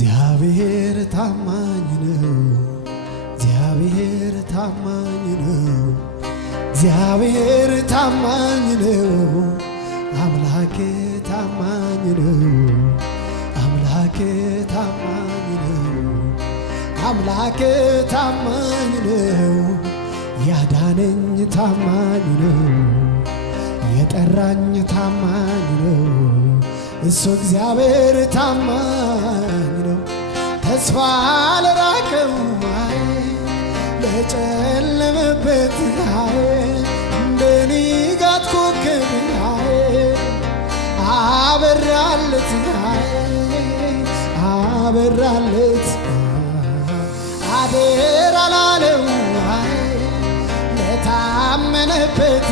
እግዚአብሔር ታማኝ ነው እግዚአብሔር ታማኝ ነው እግዚአብሔር ታማኝ ነው አምላኬ ታማኝ ነው አምላኬ ታማኝ ነው አምላኬ ታማኝ ነው ያዳነኝ ታማኝ ነው የጠራኝ ታማኝ ነው እሱ እግዚአብሔር ታማኝ ነው ተስፋ ለራቀው ለጨለመበት እንደ ንጋት ኮከብ አበራለት አበራለት አደራ ላለው ለታመነበት